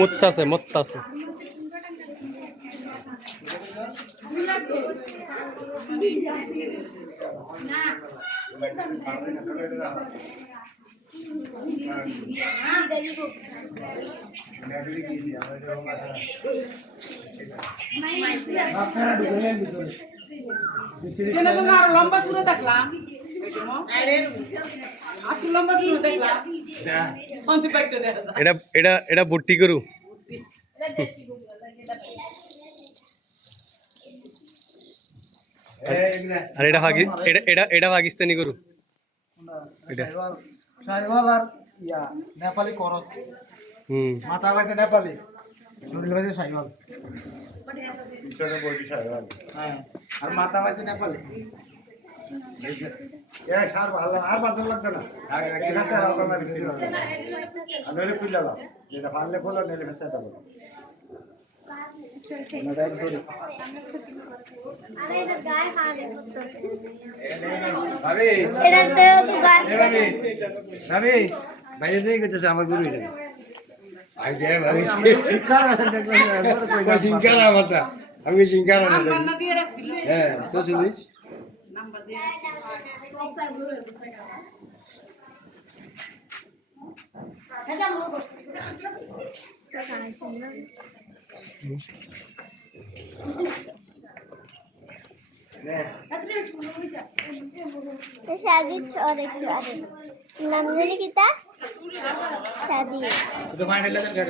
মুত্তাছে মুত্তাছে লম্বা সুরে দেখলাম এটা এটা এটা বুট্টি করু আর এটা এটা পাকিস্তানি করু এটা শাইওয়াল আর ইয়া নেপালি করস মাথা বাইছে নেপালি শরীর বাইছে শাইওয়াল পিছনে বডি শাইওয়াল হ্যাঁ আর মাথা বাইছে নেপালি এ সার ভালো আর বাদ লাগবে না এখানে আর আমার ভিতরে আমি এটা খুললাম যেটা পারলে খোলা নেলে ভেতরে দেব বাইরে থেকে গেছে আমার গুরু আমি সিঙ্গারা হ্যাঁ তো শুনিস शादी और एक नाम जाने कितना शादी तो फाइनल लगा कर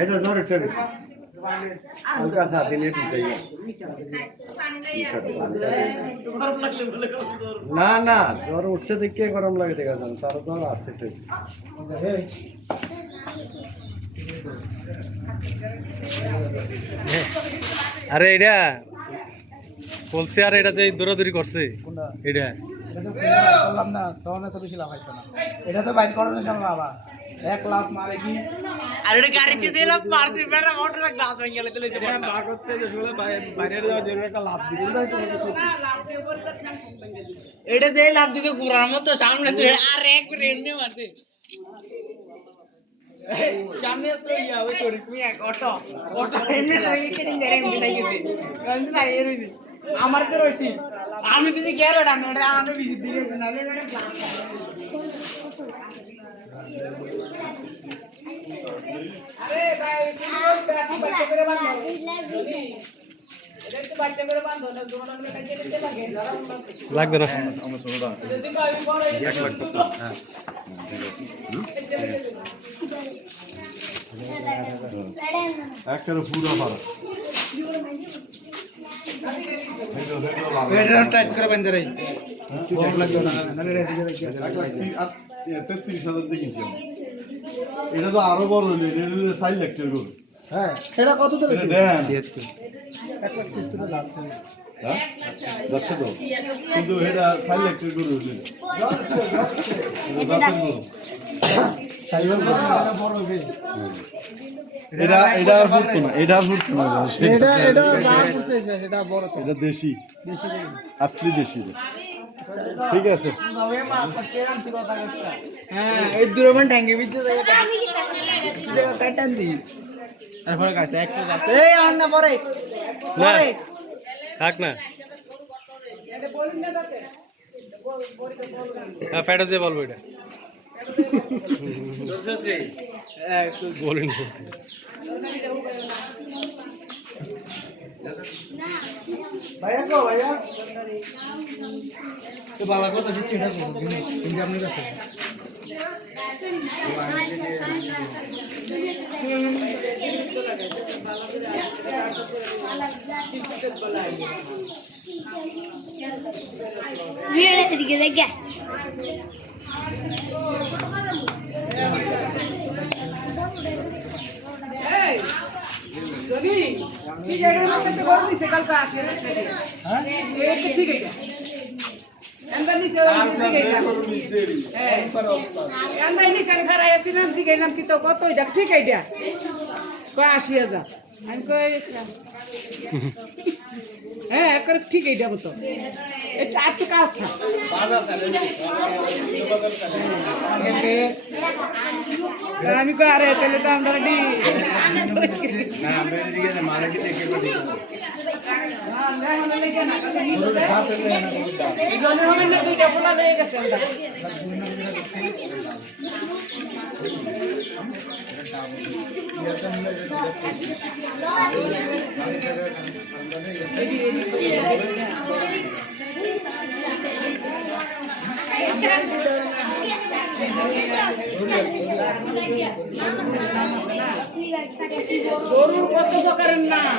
এটা ধরে চলে হালকা सा দিলে ঠিক হয়ে যাবে না না জ্বর উঠছে দেখে গরম লাগে দেখা যান তার জ্বর আসছে ঠিক আরে এটা বলছে আর এটা যে দৌড়াদৌড়ি করছে এটা বললাম না তখন এত বেশি লাভ হয়েছে না এটা তো বাইর করানোর সময় বাবা এক লাভ মারে কি আর এটা গাড়িতে দিলাম মারতে বেটা মোটর গ্লাস ভেঙে গেলে তাহলে এটা বার করতে যে শুলে বাইরে যাওয়ার জন্য একটা লাভ দিল এটা যে লাভ দিতে কুরার মতো সামনে ধরে আর এক করে এমনি মারতে সামনে আসলে ইয়া ওই তোর মিয়া অটো এমনি লাগে কেটে ধরে এমনি লাগিতে গন্ধ লাগে রইছে আমার তো রইছি আমি যদি গেলো না মেডা আমি বিজি দিকে নালে এটা গ্লাস আরে ভাই তুমি বাচ্চা করে বাঁধো এটা তো বাচ্চা করে বাঁধো না জোড়া করে কাটে দিতে লাগে লাগবে না আমার সোনা যদি ভাই বড় 1 লাখ টাকা হ্যাঁ একটা পুরো ভাড়া এটা টাইট করে বাঁধতে রাই কম লাগবে না নালে রেডি করে কি 1,33,000 দিয়ে কিনছি এটা তো আরো বড় হইলো এটা 4 লাখ টাকা করে হ্যাঁ এটা কত দিলে দেন 1,70,000 যাচ্ছে হ্যাঁ যাচ্ছে তো কিন্তু এটা 4 লাখ টাকা করে হইলো বড় হবে এটা ফুটতো না এটা ফুটতো না এটা দাম করতে এটা বড় তো এটা দেশি আসলি দেশি ঠিক আছে হ্যাঁ এই দুরমান ট্যাঙ্গে ভিতরে জায়গা কাটান দি তারপরে কাছে একটা আছে এই আর না পরে না থাক না হ্যাঁ ফেটা যে বলবো এটা বলেন ভাইয়া কো ভাইয়া তো বাবা কত দিচ্ছে এটা করব কিন্তু আপনার কাছে वीडियो देखिए ঠিক আছে না গরম দিছে কালকে আসে হ্যাঁ এটা ঠিক আছে এন্ডা নিছে ঠিক আছে হ্যাঁ এন্ডা নিছে খারাই আছিলাম ঠিক গেলাম কি তো কত এটা ঠিক আছে কই 80000 আমি কই হ্যাঁ একবার ঠিক এইটা মতো এটা আর তো কাছে আমি কই আরে তাহলে তো আমরা ডি না আমরা এদিকে না মালাকি দেখে বলি দুইটা ফোলা হয়ে গেছে গরুর কত প্রকারের নাম